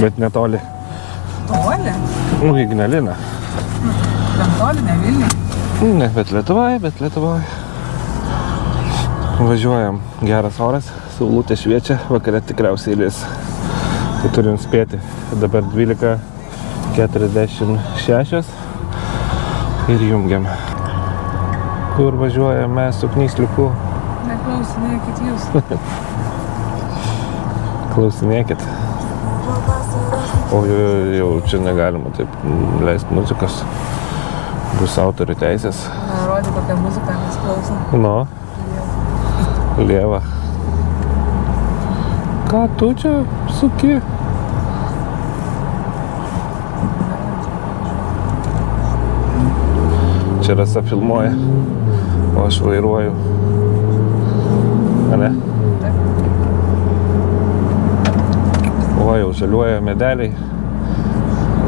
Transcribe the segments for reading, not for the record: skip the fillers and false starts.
Bet netoli. Toli? Ignalina. Ten toli, ne Vilniuje? Ne, bet Lietuvoj. Važiuojam, geras oras, saulutė šviečia, vakare tikriausiai lis. Tai turim spėti. Dabar 12:46 ir jungiam. Kur važiuojam mes su knysliuku? Neklausinėkit jūs. Klausinėkit. O jau čia negalima taip leisti muzikos. Bus autorių teisės. Rodė, kokią muziką mes klausom. Nu. Lieva. Ką tu čia suki? Čia Rasa filmuoja, o aš vairuoju. Ane? O jau žaliuoja medeliai.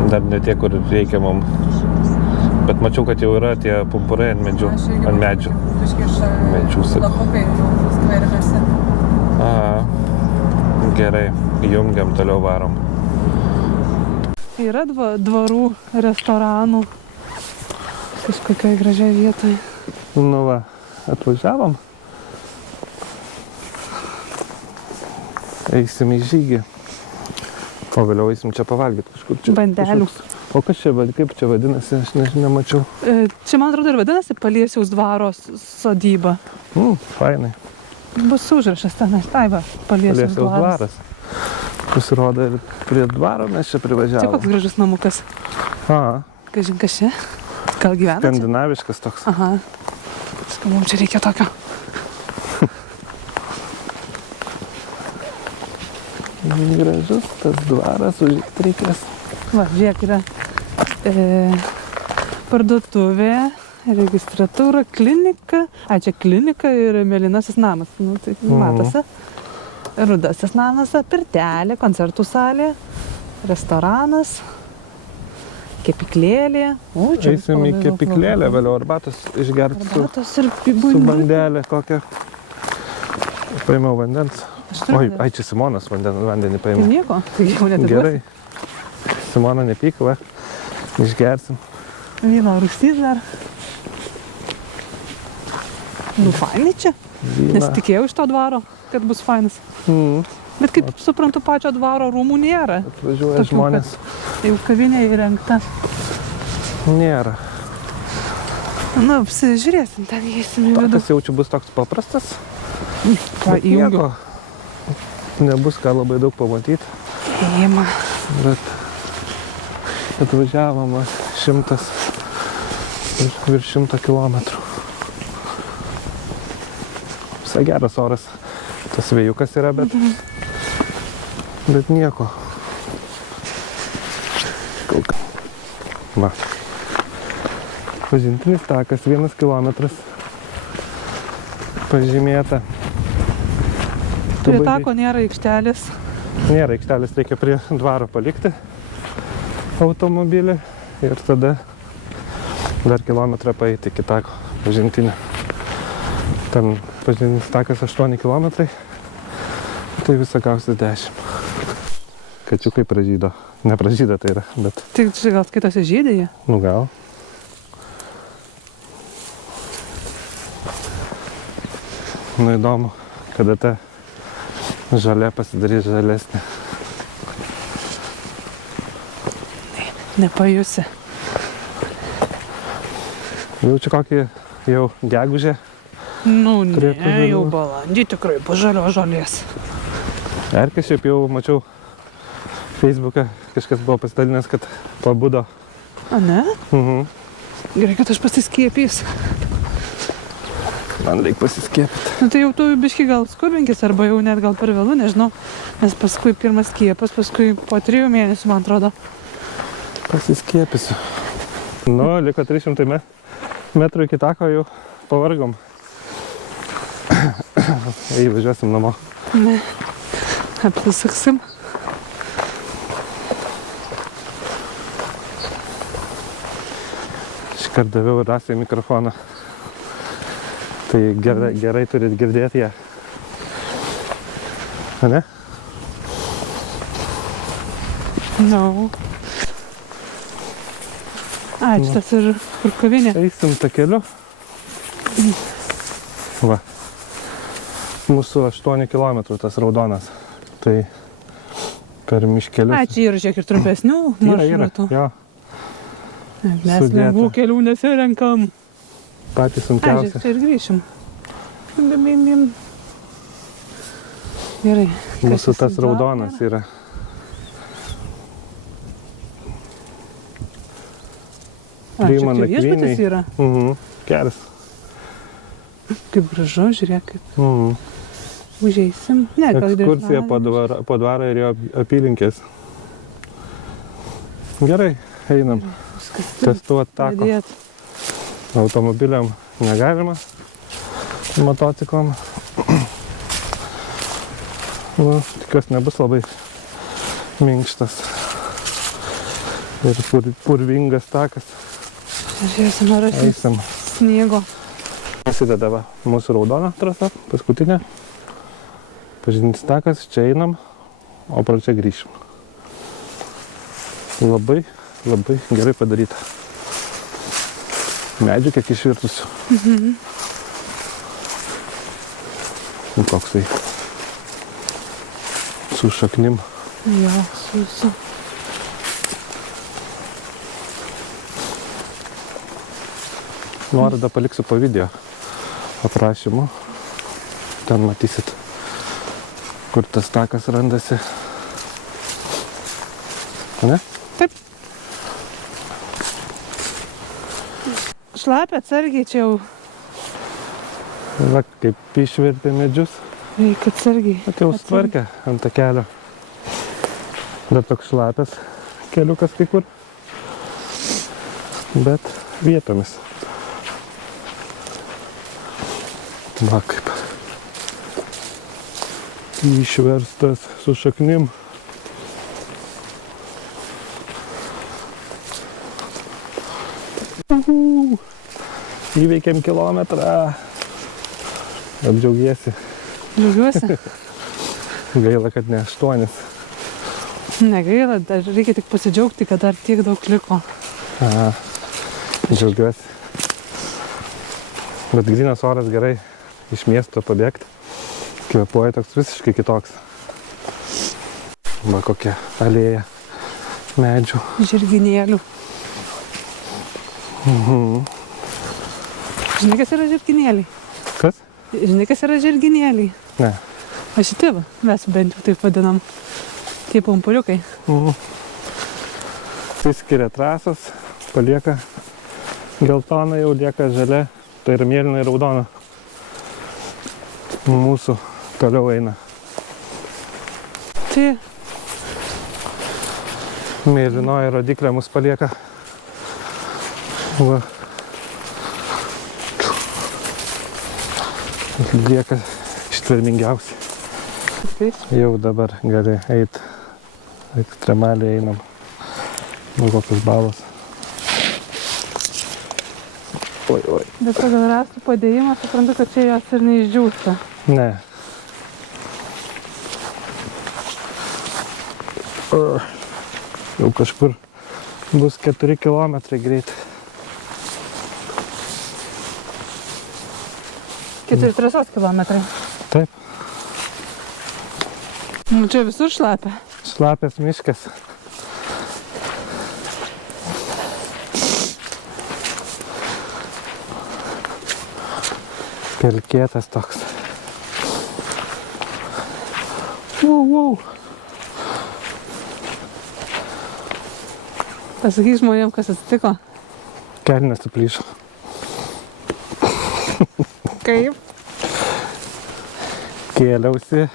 Dar ne tie, kur reikia mum. Bet mačiau, kad jau yra tie pumpurai ant medžių. Ant medžių. Medžių sakau. Lapukai jau skverbiasi. Aha. Gerai, jungiam, toliau varom. Yra dvarų, restoranų. Kažkokioj gražiai vietoje. Nu va, atvažiavom. Eisim į žygį. O vėliau eisim čia pavalgyti kažkur. Čia Bandelių. O kas čia, kaip čia vadinasi, aš nemačiau. Čia, man atrodo, ir vadinasi Paliesiaus dvaro sodyba. Fainai. Bus užrašas tenais. Tai va, Paliesiaus dvaras. Pasirodo, ir prie dvaro mes čia privažiavom. Čia koks gražus namukas. Aha. Kažin, kas čia? Gal gyvena čia? Skandinaviškas toks. Aha. Skau, mums čia reikia tokio. Gražus tas dvaras, užėti reikės. Va, žiūrėk, yra parduotuvė, registratūra, klinika. Čia klinika ir mėlynasis namas. Nu, tai matosi. Rudasis namas, pirtelė, koncertų salė, restoranas, kepyklėlė. Eisim į kepyklėlę, vėliau arbatos išgerti su bandelė kokią. Paėmiau vandens. Oi, čia Simonas vandenį paėmė. Tai nieko, tai jau netikiuosi. Gerai. Simona nepyk, va. Išgersim. Vyno rūgštys dar. Nu, fainai čia. Nesitikėjau iš to dvaro, kad bus fainas. Bet kaip suprantu, pačio dvaro rūmų nėra. Atvažiuoja žmonės. Jau kavinė įrengta. Nėra. Nu, apsižiūrėsim, ten įeisim į vidų. Tas jaučiu bus toks paprastas. Įjungiu. Nebus ką labai daug pamatyti. Įima. Bet atvažiavom virš 100 kilometrų. Visai geras oras. Tas vėjukas yra, bet nieko. Va. Pažintinis takas, 1 kilometras. Pažymėta. Prie tako nėra aikštelės. Nėra aikštelės, reikia prie dvaro palikti automobilį ir tada dar kilometrą paeiti iki tako pažintinio. Ten pažintinis takas 8 kilometrai, tai visą gausis 10. Kačiukai pražydo. Nepražydo tai yra, bet... Tai čia gal skaitosi žydėje? Nu gal. Nu įdomu, kada ta žalia pasidarys žalesnė. Nepajusi. Jaučiu kokį jau gegužę. Nu, ne, jau balandį tikrai pažalio žalės. Erkės šiaip jau mačiau Facebooką, kažkas buvo pasidalinęs, kad pabudo. A, ne? Gerai, kad aš pasiskiepys. Man reikia pasiskiepyti. Nu, tai jau tu biškį gal skubinkis, arba jau net gal per vėlų, nežinau. Nes paskui pirmas skiepas, paskui po 3 mėnesių, man atrodo. Pasiskiepysiu. Nu, liko 300 metrų iki tako, jau pavargom. Ei, važiuosim namo. Ne, apsisuksim. Iškart daviau Rasai mikrofoną. Tai gerai turit girdėti ją. A ne? No. Ai, šitas ir kur kavinė. Eisim tą keliu. Va. Mūsų 8 km tas raudonas. Tai per miškelius. Ai, čia yra šiek ir trumpesnių maršrutų. Jo. Mes Sudėta. lengvų kelių nesirenkam. Patys Ai, sunkiausia. žiūrėk, čia ir grįšim. Bim, bim, bim. Gerai. Mūsų Kas tas įsivaizduoja? raudonas yra. A, čia Priima kaip viešbutis nakvynei. yra. Geras. Kaip gražu, žiūrėk, kaip užeisim. Ne, gal Ekskursija dirbtinai. po dvarą ir jo apylinkės. Gerai, einam. Viskas Testuot tako. pradėt. Automobiliam negalima. Motociklom. Nu, tikiuosi nebus labai minkštas. Ir purvingas takas. Žiūrėsim, ar rasim Eisim. sniego. Prasideda va, mūsų raudona trasa, paskutinė. Pažintinis takas, čia einam, o pro čia grįšim. Labai, labai gerai padaryta. Medžių kiek išvirtusių. Nu, koksai. Su šaknim. Jo, su. Nuorodą paliksiu po video aprašymu. Ten matysit, kur tas takas randasi. Ne? Taip. Šlapia atsargiai, čia jau Va, kaip išvertė medžius. reikia atsargiai. Bet jau sutvarkė ant to kelio. Dar toks šlapias keliukas kai kur. Bet vietomis. Va kaip. Išverstas su šaknim. Įveikėm kilometrą. Apdžiaugiesi. Džiaugiuosi. Gaila, kad ne 8. Negaila, dar reikia tik pasidžiaugti, kad dar tiek daug liko. Aha, džiaugiuosi. Bet grynas oras gerai iš miesto pabėgti. Kvėpuoja toks visiškai kitoks. Va kokia alėja medžių. Žirginėlių. Žinai, kas yra žirginėliai? Kas? Žinai, kas yra žirginėliai? Ne. O šitie va, mes bent jau taip vadinam. Tie pumpuliukai. Išskiria trasos, palieka geltoną, jau lieka žalia, tai yra mėlyna ir raudona. Mūsų toliau eina. Tai Mėlynoji rodiklė mus palieka. Va. Lieka ištvermingiausi. taip. Jau dabar gali eiti. Ekstremaliai einam. Nu, kokios balos. Oi, oi. Bet pagal rastų padėjimą suprantu, kad čia jos ir neišdžiūsta. Ne. Jau kažkur bus 4 kilometrai greit. 4 trasos kilometrai. Taip, Nu, čia visur šlapia. šlapias miškas. Pelkėtas toks. Wow. Pasakyk žmonėm, kas atsitiko. Kelnes suplyšo. Kaip? Kėliausi.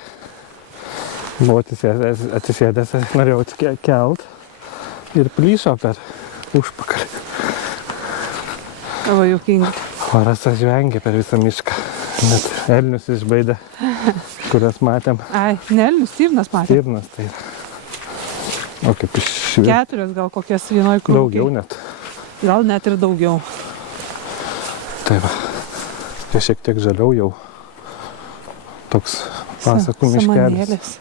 Buvau atsisėdęs, norėjau kelt ir plyšo per užpakalį. Tavo juokingi. Orasas žvengė per visą mišką. Net elnius išbaidė, kurias matėm. Ai, ne elnius, stirnas matė. Stirnas tai yra. O kaip išvirti. 4 gal kokias vienoj krūkiai. Daugiau net. Gal net ir daugiau. Tai va. Čia šiek tiek žaliau jau. Toks pasakų miškelis. Samanėlis.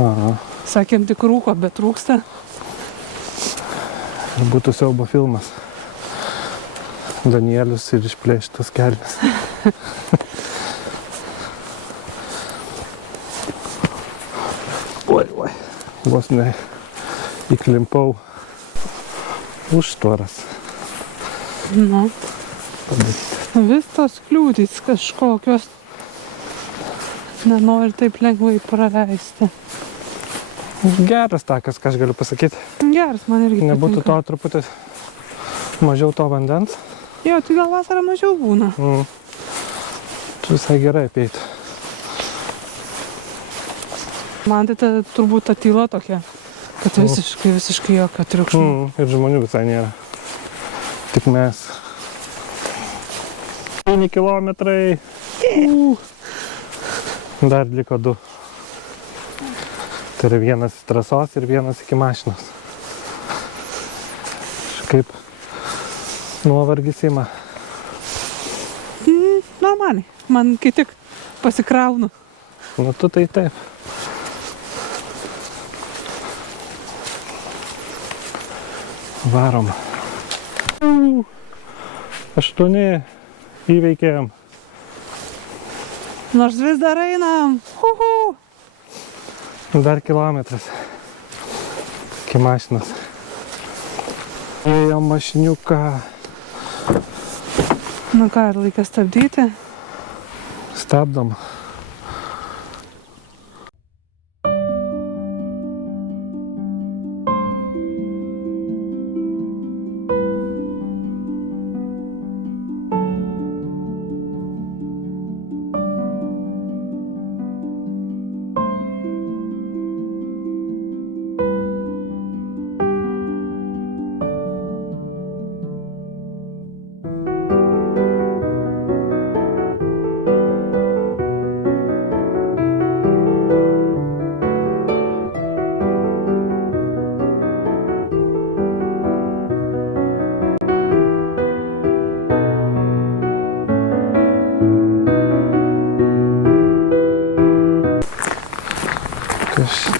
Aha. Sakėm tik rūko, bet trūksta. Ir būtų siaubo filmas. Danielius ir išplėštas kelnes. Oi. Vos ne įklimpau už tvoras. Nu. Vis tos kliūtys kažkokios. Nenori taip lengvai praleisti. Geras takas, ką aš galiu pasakyti. Geras, man irgi Nebūtų patinka. to truputį mažiau to vandens. Jo, tai gal vasarą mažiau būna. Čia visai gerai apeiti. Man tai turbūt ta tyla tokia, kad visiškai jokio triukšmo. Ir žmonių visai nėra. Tik mes. 9 kilometrai. Dar liko 2. Tai yra vienas trasos ir vienas iki mašinos. Kaip nuovargis ima. Normaliai. Man kai tik pasikraunu. Nu tu tai taip. Varom. 8 įveikėjom. Nors vis dar einam. Dar kilometras. Iki mašinos. Ėjom mašiniuką. Nu ką, laikas stabdyti. Stabdom.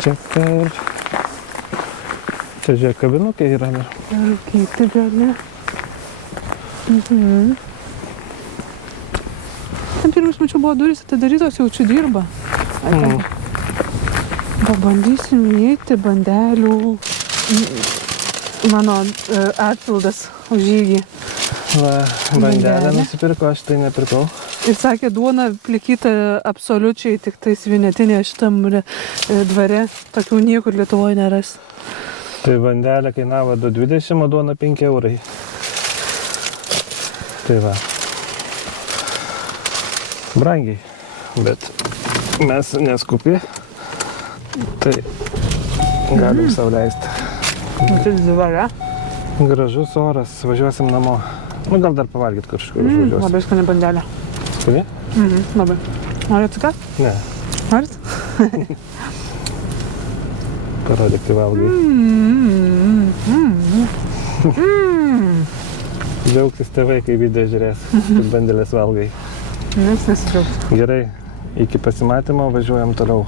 Čia per... Čia žiūrėk, kabinukai yra dar. Rūkyti gali. Ten pirmus mačiau buvo durys atidarytos, jau čia dirba. Pabandysim įeiti bandelių. Mano atpildas už žygį. Va, bandelę nusipirko, aš tai nepirkau. Ir sakė, duona plikyta absoliučiai tik tais vienetinė šitam dvare. Tokių niekur Lietuvoje neras. Tai bandelė kainavo 2,20, o duona 5 eurai. Tai va. Brangiai. Bet mes neskupi. Tai galim sau leisti. Tai dvare. Gražus oras, važiuosim namo. Nu gal dar pavalgyt kažkur užvažiuosim. Labai skani bandelė. Skani? Labai. Norit atsikast? Ne. Norit? Parodyk, tai valgai. Džiaugtis tėvai, kai video žiūrės, kaip bandelės valgai. Nes nesidžiaugti. Gerai, iki pasimatymo važiuojam toliau.